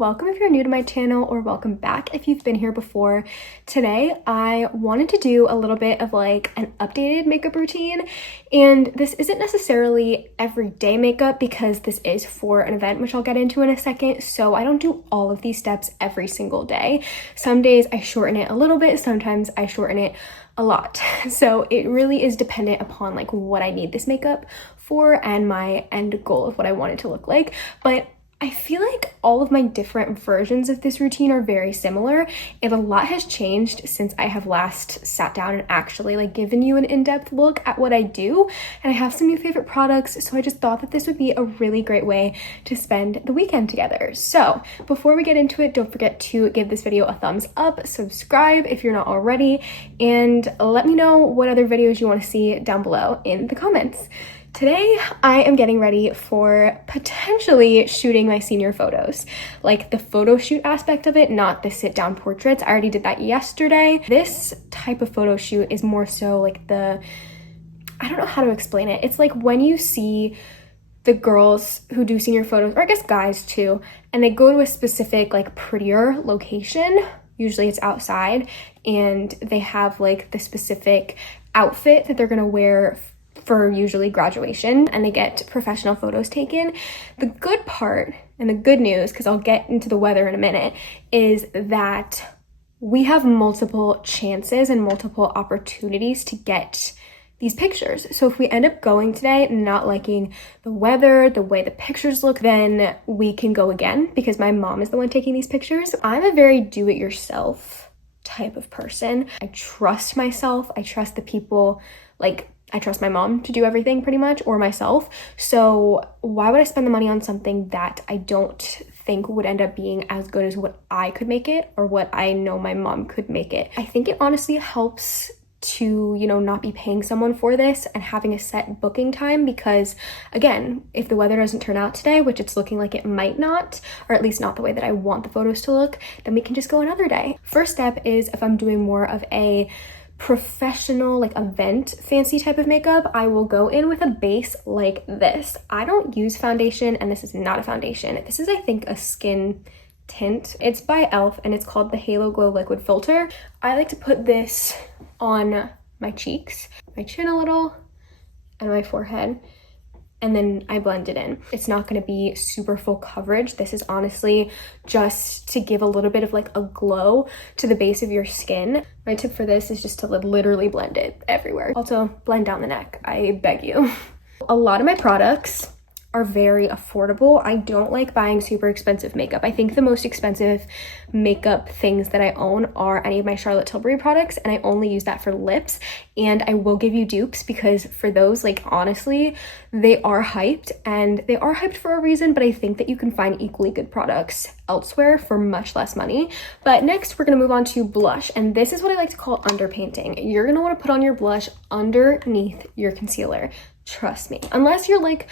welcome if you're new to my channel, or welcome back if you've been here before. Today I wanted to do a little bit of like an updated makeup routine, and this isn't necessarily everyday makeup because this is for an event, which I'll get into in a second. So I don't do all of these steps every single day. Some days I shorten it a little bit, sometimes I shorten it a lot. So it really is dependent upon like what I need this makeup for and my end goal of what I want it to look like. But I feel like all of my different versions of this routine are very similar, and a lot has changed since I have last sat down and actually like given you an in-depth look at what I do. And I have some new favorite products, so I just thought that this would be a really great way to spend the weekend together. So before we get into it, don't forget to give this video a thumbs up, subscribe if you're not already, and let me know what other videos you want to see down below in the comments. Today, I am getting ready for potentially shooting my senior photos, like the photo shoot aspect of it, not the sit down portraits. I already did that yesterday. This type of photo shoot is more so like I don't know how to explain it. It's like when you see the girls who do senior photos, or I guess guys too, and they go to a specific like prettier location. Usually it's outside, and they have like the specific outfit that they're gonna wear for usually graduation, and they get professional photos taken. The good part and the good news, because I'll get into the weather in a minute, is that we have multiple chances and multiple opportunities to get these pictures. So if we end up going today not liking the weather, the way the pictures look, then we can go again, because my mom is the one taking these pictures. I'm a very do-it-yourself type of person. I trust myself. I trust the people, like I trust my mom to do everything pretty much, or myself. So why would I spend the money on something that I don't think would end up being as good as what I could make it, or what I know my mom could make it? I think it honestly helps to, not be paying someone for this and having a set booking time, because again, if the weather doesn't turn out today, which it's looking like it might not, or at least not the way that I want the photos to look, then we can just go another day. First step is if I'm doing more of a professional like event fancy type of makeup, I will go in with a base like this. I don't use foundation, and this is not a foundation. This is, I think, a skin tint. It's by e.l.f. and it's called the Halo Glow Liquid Filter. I like to put this on my cheeks, my chin a little, and my forehead, and then I blend it in. It's not gonna be super full coverage. This is honestly just to give a little bit of like a glow to the base of your skin. My tip for this is just to literally blend it everywhere. Also, blend down the neck, I beg you. A lot of my products are very affordable. I don't like buying super expensive makeup. I think the most expensive makeup things that I own are any of my Charlotte Tilbury products, and I only use that for lips. And I will give you dupes, because for those, like, honestly, they are hyped, and they are hyped for a reason, but I think that you can find equally good products elsewhere for much less money. But next we're gonna move on to blush, and this is what I like to call underpainting. You're gonna wanna put on your blush underneath your concealer. Trust me. Unless you're like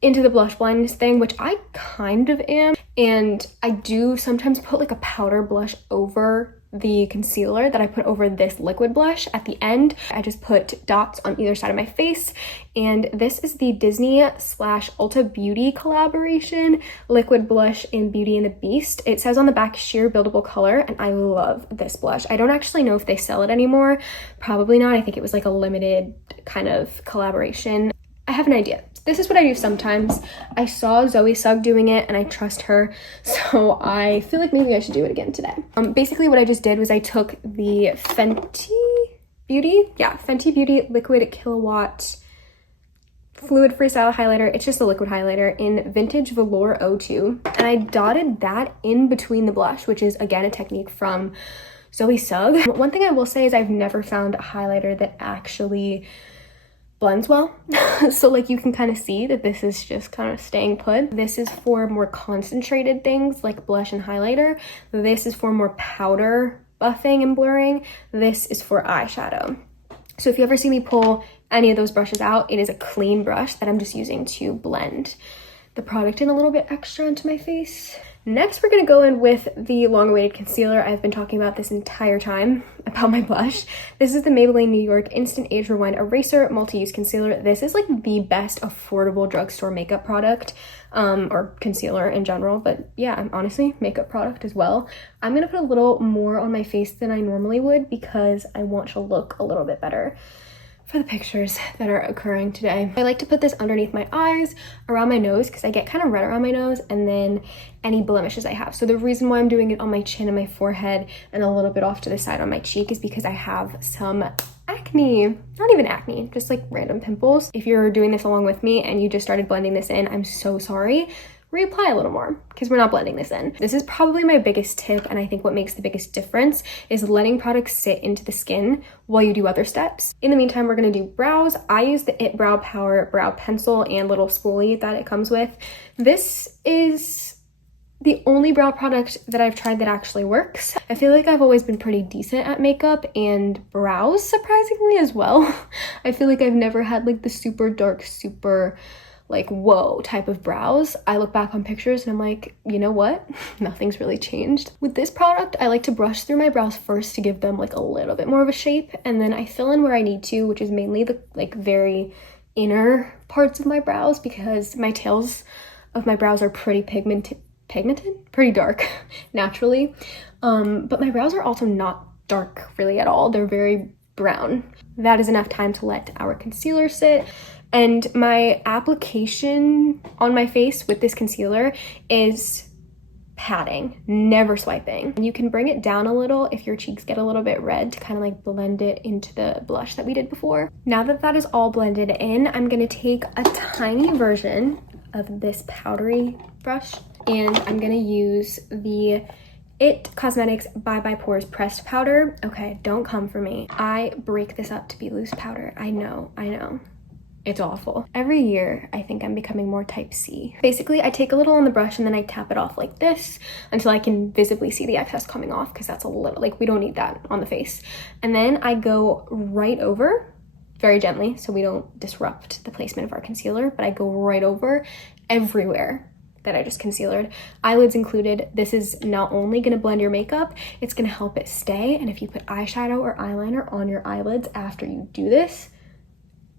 into the blush blindness thing, which I kind of am, and I do sometimes put like a powder blush over the concealer that I put over this liquid blush at the end. I just put dots on either side of my face, and this is the Disney/Ulta Beauty collaboration liquid blush in Beauty and the Beast. It says on the back sheer buildable color, and I love this blush. I don't actually know if they sell it anymore. Probably not. I think it was like a limited kind of collaboration. I have an idea. This is what I do sometimes. I saw Zoe Sugg doing it, and I trust her, so I feel like maybe I should do it again today. Basically what I just did was I took the Fenty Beauty Liquid Kilowatt Fluid Freestyle Highlighter. It's just a liquid highlighter in Vintage Velour 02, and I dotted that in between the blush, which is again a technique from Zoe Sugg. One thing I will say is I've never found a highlighter that actually blends well. So like you can kind of see that this is just kind of staying put. This is for more concentrated things like blush and highlighter. This is for more powder buffing and blurring. This is for eyeshadow. So if you ever see me pull any of those brushes out, it is a clean brush that I'm just using to blend the product in a little bit extra into my face. Next, we're gonna go in with the long-awaited concealer. I've been talking about this entire time about my blush. This is the Maybelline New York Instant Age Rewind Eraser Multi-Use Concealer. This is like the best affordable drugstore makeup product, or concealer in general, but yeah, honestly, makeup product as well. I'm gonna put a little more on my face than I normally would because I want to look a little bit better for the pictures that are occurring today. I like to put this underneath my eyes, around my nose, because I get kind of red around my nose, and then any blemishes I have. So the reason why I'm doing it on my chin and my forehead and a little bit off to the side on my cheek is because I have some acne. Not even acne, just like random pimples. If you're doing this along with me and you just started blending this in, I'm so sorry. Reapply a little more because we're not blending this in. This is probably my biggest tip, and I think what makes the biggest difference is letting products sit into the skin while you do other steps. In the meantime, we're gonna do brows. I use the It Brow Power brow pencil and little spoolie that it comes with. This is the only brow product that I've tried that actually works. I feel like I've always been pretty decent at makeup and brows, surprisingly, as well. I feel like I've never had like the super dark, super like whoa type of brows. I look back on pictures and I'm like, you know what? Nothing's really changed. With this product, I like to brush through my brows first to give them like a little bit more of a shape, and then I fill in where I need to, which is mainly the like very inner parts of my brows, because my tails of my brows are pretty pigmented, pretty dark naturally. But my brows are also not dark really at all. They're very brown. That is enough time to let our concealer sit. And my application on my face with this concealer is patting, never swiping. And you can bring it down a little if your cheeks get a little bit red to kind of like blend it into the blush that we did before. Now that that is all blended in, I'm gonna take a tiny version of this powdery brush, and I'm gonna use the It Cosmetics Bye Bye Pores Pressed Powder. Okay, don't come for me. I break this up to be loose powder. I know. It's awful. Every year, I think I'm becoming more type C. Basically, I take a little on the brush and then I tap it off like this until I can visibly see the excess coming off, because that's a little, like, we don't need that on the face. And then I go right over, very gently, so we don't disrupt the placement of our concealer, but I go right over everywhere that I just concealered, eyelids included. This is not only gonna blend your makeup, it's gonna help it stay. And if you put eyeshadow or eyeliner on your eyelids after you do this,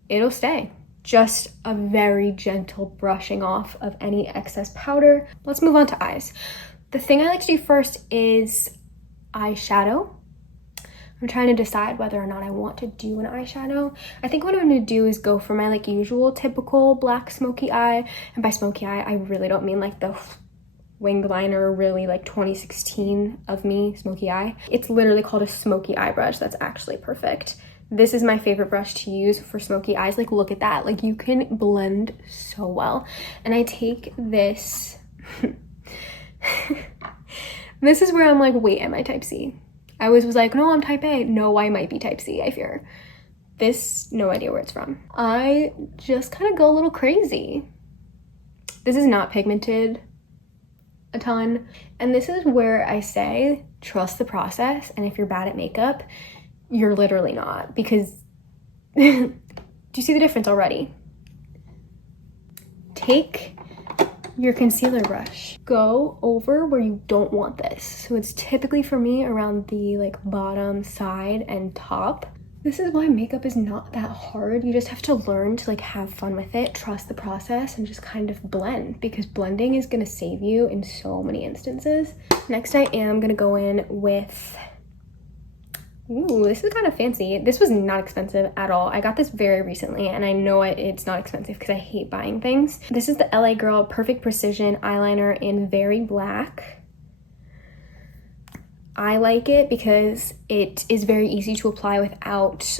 it'll stay. Just a very gentle brushing off of any excess powder. Let's move on to eyes. The thing I like to do first is eyeshadow. I'm trying to decide whether or not I want to do an eyeshadow. I think what I'm gonna do is go for my like usual typical black smoky eye. And by smoky eye, I really don't mean like the winged liner, really like 2016 of me smoky eye. It's literally called a smoky eye brush. That's actually perfect. This is my favorite brush to use for smoky eyes. Like, look at that. Like, you can blend so well. And I take this. This is where I'm like, wait, am I type C? I always was like, no, I'm type A. No, I might be type C, I fear. This, no idea where it's from. I just kind of go a little crazy. This is not pigmented a ton. And this is where I say, trust the process. And if you're bad at makeup, you're literally not, because do you see the difference already? Take your concealer brush, go over where you don't want this. So it's typically for me around the like bottom, side, and top. This is why makeup is not that hard. You just have to learn to like have fun with it, trust the process, and just kind of blend, because blending is gonna save you in so many instances. Next, I am gonna go in with, ooh, this is kind of fancy. This was not expensive at all. I got this very recently, and I know it's not expensive because I hate buying things. This is the LA Girl Perfect Precision eyeliner in Very Black. I like it because it is very easy to apply without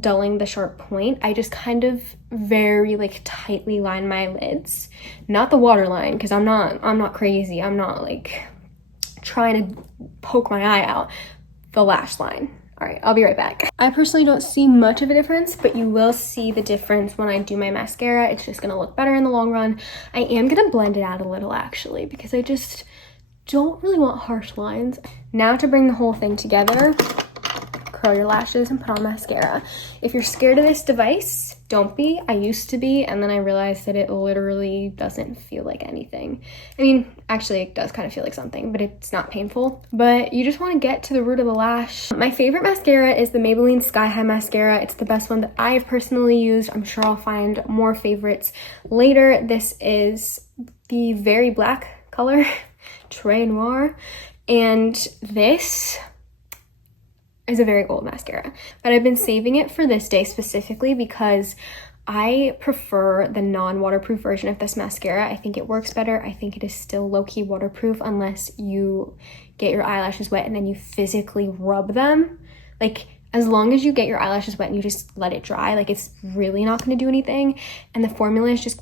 dulling the sharp point. I just kind of very like tightly line my lids, not the waterline, because I'm not crazy. I'm not like trying to poke my eye out. The lash line. All right, I'll be right back. I personally don't see much of a difference, but you will see the difference when I do my mascara. It's just gonna look better in the long run. I am gonna blend it out a little actually, because I just don't really want harsh lines. Now to bring the whole thing together, curl your lashes and put on mascara. If you're scared of this device, don't be. I used to be, and then I realized that it literally doesn't feel like anything. I mean, actually it does kind of feel like something, but it's not painful. But you just want to get to the root of the lash. My favorite mascara is the Maybelline Sky High Mascara. It's the best one that I've personally used. I'm sure I'll find more favorites later. This is the very black color, Très Noir, and this is a very old mascara, but I've been saving it for this day specifically because I prefer the non-waterproof version of this mascara. I think it works better. I think it is still low-key waterproof unless you get your eyelashes wet and then you physically rub them. Like, as long as you get your eyelashes wet and you just let it dry, like, it's really not going to do anything. And the formula is just,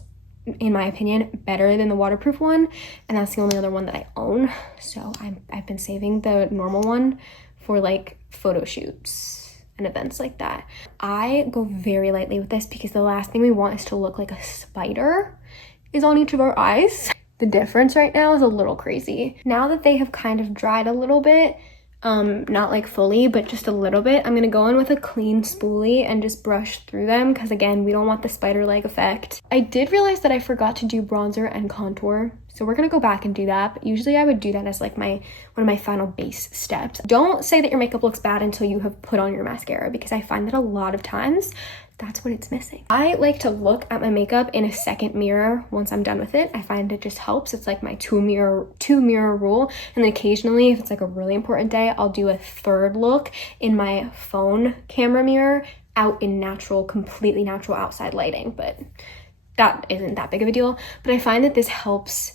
in my opinion, better than the waterproof one, and that's the only other one that I own. So I've been saving the normal one for like photo shoots and events like that. I go very lightly with this because the last thing we want is to look like a spider is on each of our eyes. The difference right now is a little crazy. Now that they have kind of dried a little bit, not like fully, but just a little bit, I'm gonna go in with a clean spoolie and just brush through them because, again, we don't want the spider leg effect. I did realize that I forgot to do bronzer and contour, so we're gonna go back and do that. But usually I would do that as like one of my final base steps. Don't say that your makeup looks bad until you have put on your mascara, because I find that a lot of times that's what it's missing. I like to look at my makeup in a second mirror once I'm done with it. I find it just helps. It's like my two mirror rule. And then occasionally, if it's like a really important day, I'll do a third look in my phone camera mirror out in completely natural outside lighting. But that isn't that big of a deal. But I find that this helps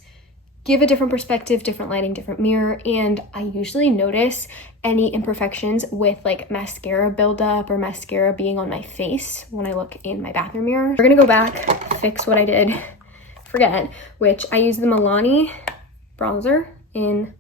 give a different perspective, different lighting, different mirror. And I usually notice any imperfections with like mascara buildup or mascara being on my face when I look in my bathroom mirror. We're gonna go back, fix what I did forget, which I use the Milani bronzer in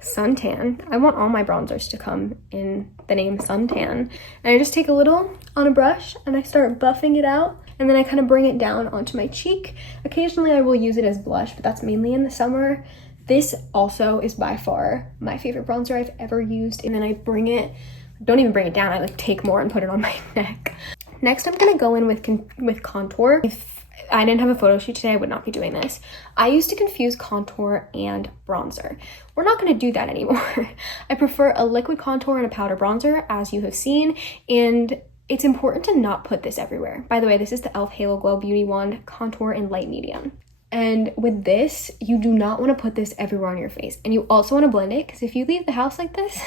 Suntan. I want all my bronzers to come in the name Suntan. And I just take a little on a brush and I start buffing it out. And then I kind of bring it down onto my cheek. Occasionally I will use it as blush, but that's mainly in the summer. This also is by far my favorite bronzer I've ever used. And then I don't even bring it down, I like take more and put it on my neck. Next, I'm gonna go in with contour. If I didn't have a photo shoot today, I would not be doing this. I used to confuse contour and bronzer. We're not gonna do that anymore. I prefer a liquid contour and a powder bronzer, as you have seen, and it's important to not put this everywhere. By the way, this is the e.l.f. Halo Glow Beauty Wand Contour in Light Medium. And with this, you do not want to put this everywhere on your face. And you also want to blend it, because if you leave the house like this,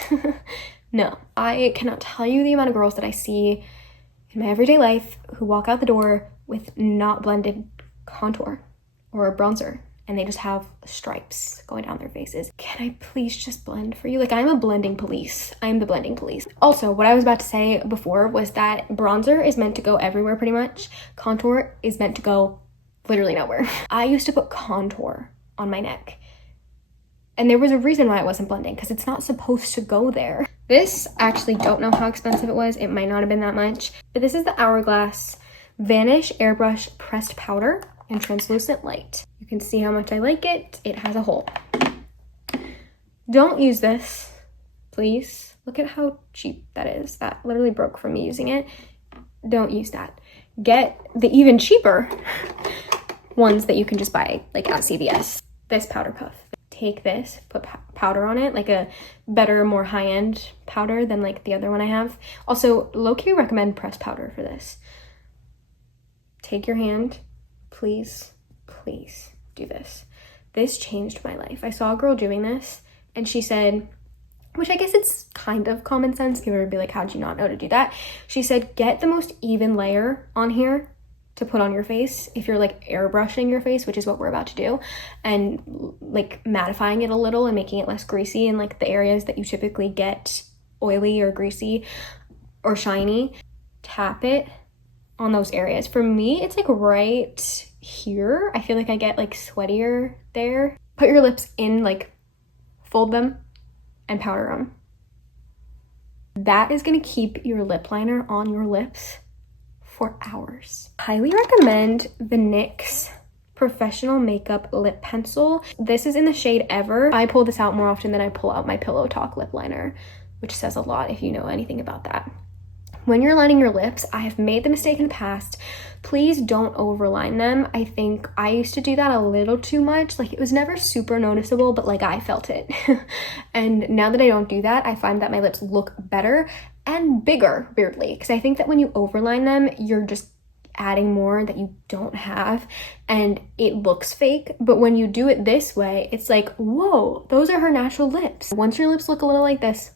no. I cannot tell you the amount of girls that I see in my everyday life who walk out the door with not blended contour or bronzer, and they just have stripes going down their faces. Can I please just blend for you? Like, I'm a blending police. I'm the blending police. Also, what I was about to say before was that bronzer is meant to go everywhere pretty much. Contour is meant to go literally nowhere. I used to put contour on my neck, and there was a reason why it wasn't blending, because it's not supposed to go there. This, I actually don't know how expensive it was. It might not have been that much, but this is the Hourglass Vanish Airbrush Pressed Powder in Translucent Light. You can see how much I like it. It has a hole. Don't use this, please. Look at how cheap that is. That literally broke from me using it. Don't use that. Get the even cheaper ones that you can just buy like at CVS. This powder puff. Take this, put powder on it, like a better, more high-end powder than like the other one I have. Also, low-key recommend pressed powder for this. Take your hand, please do this. This changed my life. I saw a girl doing this and she said, which I guess it's kind of common sense, people would be like, how'd you not know to do that? She said, get the most even layer on here to put on your face if you're like airbrushing your face, which is what we're about to do, and like mattifying it a little and making it less greasy in like the areas that you typically get oily or greasy or shiny. Tap it on those areas. For me, it's like right here. I feel like I get like sweatier there. Put your lips in, like fold them and powder them. That is gonna keep your lip liner on your lips for hours. Highly recommend the NYX Professional Makeup Lip Pencil. This is in the shade Ever. I pull this out more often than I pull out my Pillow Talk lip liner. which says a lot if you know anything about that. When you're lining your lips, I have made the mistake in the past. Please don't overline them. I think I used to do that a little too much. Like, it was never super noticeable, but like I felt it. And now that I don't do that, I find that my lips look better and bigger, weirdly. Because I think that when you overline them, you're just adding more that you don't have and it looks fake. But when you do it this way, it's like, whoa, those are her natural lips. Once your lips look a little like this,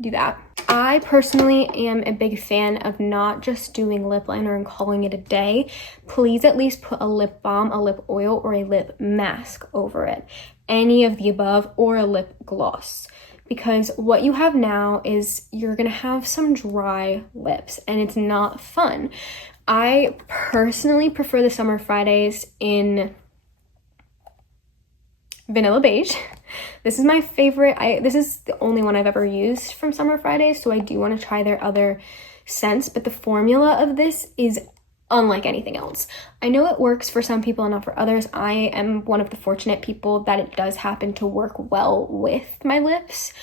do that. I personally am a big fan of not just doing lip liner and calling it a day. Please at least put a lip balm, a lip oil, or a lip mask over it. Any of the above, or a lip gloss. Because what you have now is you're gonna have some dry lips and it's not fun. I personally prefer the Summer Fridays in vanilla beige. This is my favorite. This is the only one I've ever used from Summer Fridays, so I do want to try their other scents, but the formula of this is unlike anything else. I know it works for some people and not for others. I am one of the fortunate people that it does happen to work well with my lips.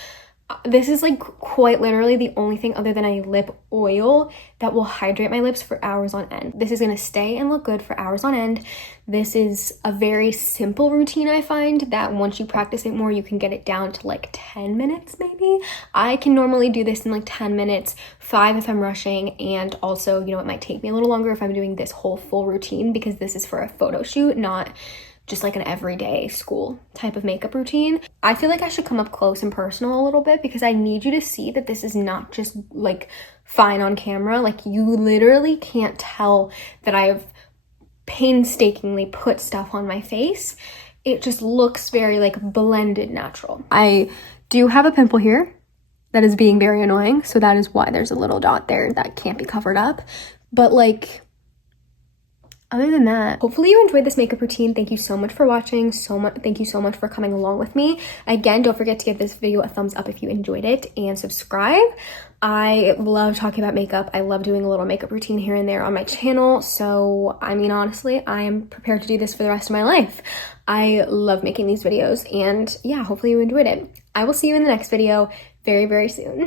This is like quite literally the only thing other than a lip oil that will hydrate my lips for hours on end. This is gonna stay and look good for hours on end. This is a very simple routine. I find that once you practice it more, you can get it down to like 10 minutes maybe. I can normally do this in like 10 minutes, 5 if I'm rushing, and also, you know, it might take me a little longer if I'm doing this whole full routine because this is for a photo shoot, not just like an everyday school type of makeup routine. I feel like I should come up close and personal a little bit because I need you to see that this is not just like fine on camera. Like, you literally can't tell that I've painstakingly put stuff on my face. It just looks very like blended natural. I do have a pimple here that is being very annoying, so that is why there's a little dot there that can't be covered up. But like, other than that, hopefully you enjoyed this makeup routine. Thank you so much for watching. Thank you so much for coming along with me. Again, don't forget to give this video a thumbs up if you enjoyed it and subscribe. I love talking about makeup. I love doing a little makeup routine here and there on my channel. So, I mean, honestly, I am prepared to do this for the rest of my life. I love making these videos and yeah, hopefully you enjoyed it. I will see you in the next video very, very soon.